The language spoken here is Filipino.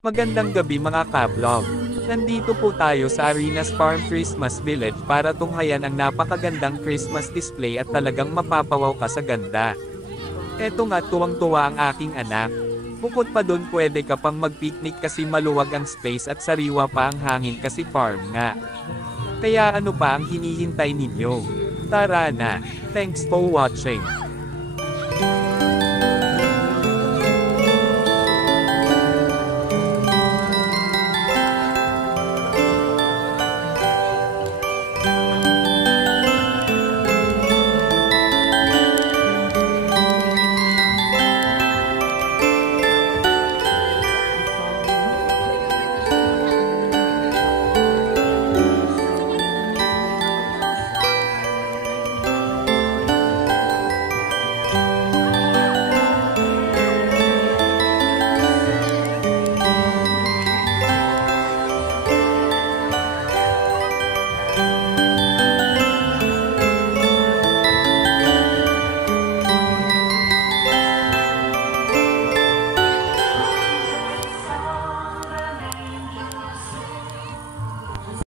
Magandang gabi mga kablog. Nandito po tayo sa Arenas Farm Christmas Village para tunghayan ang napakagandang Christmas display at talagang mapapawaw ka sa ganda. Eto nga tuwang-tuwa ang aking anak. Bukod pa dun pwede ka pang mag-picnic kasi maluwag ang space at sariwa pa ang hangin kasi farm nga. Kaya ano pa ang hinihintay ninyo? Tara na! Thanks for watching!